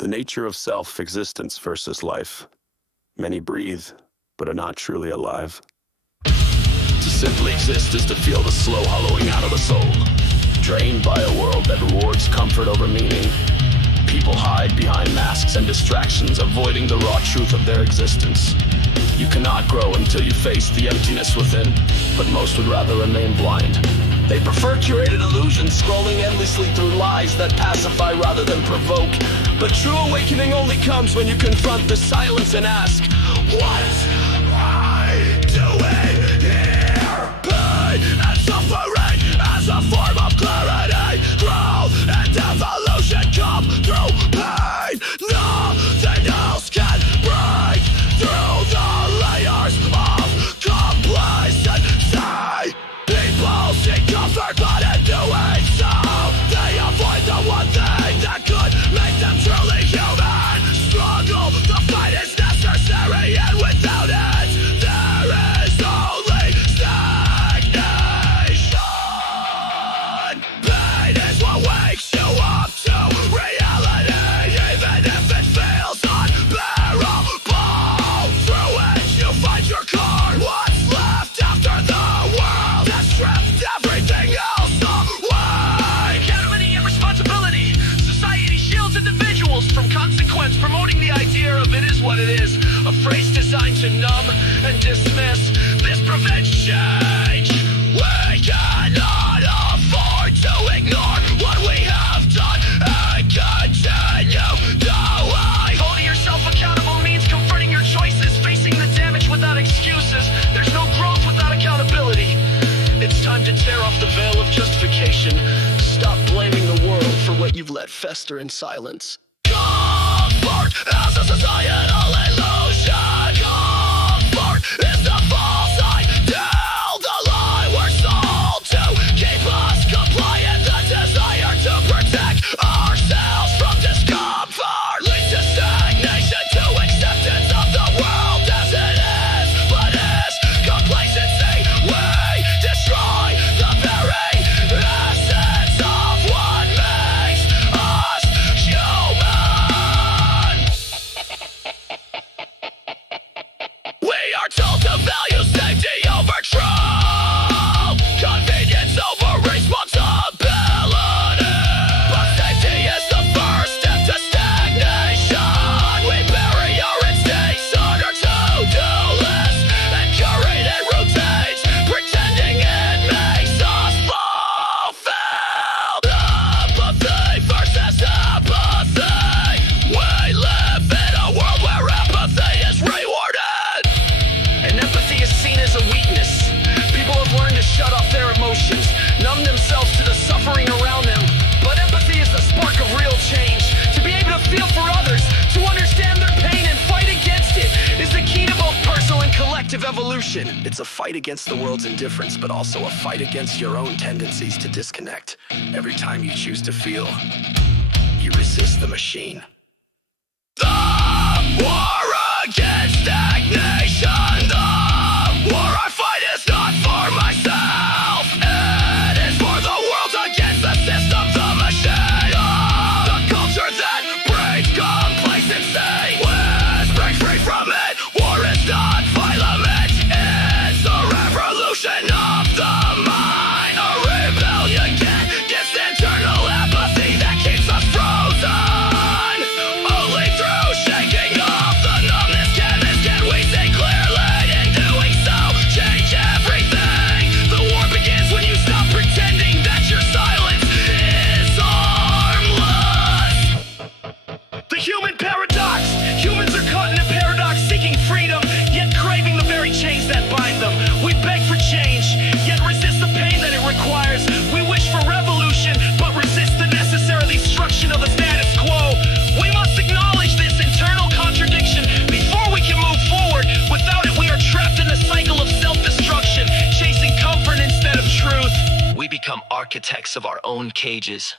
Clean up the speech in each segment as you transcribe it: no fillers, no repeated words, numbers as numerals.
The nature of self-existence versus life. Many breathe, but are not truly alive. To simply exist is to feel the slow hollowing out of the soul, drained by a world that rewards comfort over meaning. People hide behind masks and distractions, avoiding the raw truth of their existence. You cannot grow until you face the emptiness within, but most would rather remain blind. They prefer curated illusions, scrolling endlessly through lies that pacify rather than provoke. But true awakening only comes when you confront the silence and ask, what am I doing here? Pain and suffering as a form of clarity. Growth and evolution come through pain. Nothing else can break through the layers of complacency. People seek comfort, but in doing so, they avoid the one thing that could make them truly human. Struggle, the fight is necessary, and without it, there is only stagnation. Pain is what wakes you up to reality, even if it feels unbearable. Through it, you find your core. What's left after the world has stripped everything else away? Accountability and responsibility. Society shields individuals from consequence, promoting the idea of it is what it is, a phrase designed to numb and dismiss. This prevents change. We cannot afford to ignore what we have done and continue doing. Holding yourself accountable means confronting your choices, facing the damage without excuses. There's no growth without accountability. It's time to tear off the veil of justification. Stop blaming the world for what you've let fester in silence. Comfort as a societal illusion. Comfort is the false ideal, the lie we're sold to keep us compliant. The desire to protect ourselves from discomfort leads to stagnation, to acceptance of the world as it is. But is complacency, we destroy the very essence of what makes us human. We are told to value safety over truth, convenience over responsibility. But safety is the first step to stagnation. We bury our instincts under to-do lists and curated routines, pretending it makes us fulfill. Apathy versus apathy. We live in a world where apathy is rewarded, and empathy is seen as a weakness. People have learned to shut off their emotions, numb themselves to the suffering around them. But empathy is the spark of real change. To be able to feel for others, to understand their pain and fight against it, is the key to both personal and collective evolution. It's a fight against the world's indifference, but also a fight against your own tendencies to disconnect. Every time you choose to feel, you resist the machine. The war against stagnation. The war I fight is not for myself. It is for the world against the system, the machine. The culture that breeds complacency. Whispering free from it. War is not violent. It's a revolution of the mind. A rebellion against internal apathy that keeps us frozen. Only through shaking off the numbness can we see clearly. In doing so, change everything. The war begins when you stop pretending that your silence is harmless. The human paradox. Humans are caught in a paradox, seeking freedom, yet craving the very chains that bind them. We beg for change, yet resist the pain that it requires. We wish for revolution, but resist the necessary destruction of the status quo. We must acknowledge this internal contradiction before we can move forward. Without it, we are trapped in the cycle of self-destruction, chasing comfort instead of truth. We become architects of our own cages.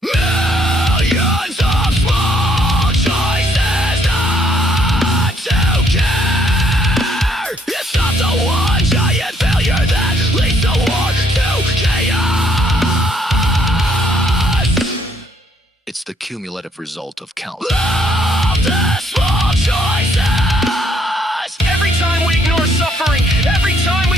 Millions of small choices not to care. It's not the one giant failure that leads the war to chaos. It's the cumulative cumulative result of countless. Love the small choices. Every time we ignore suffering, every time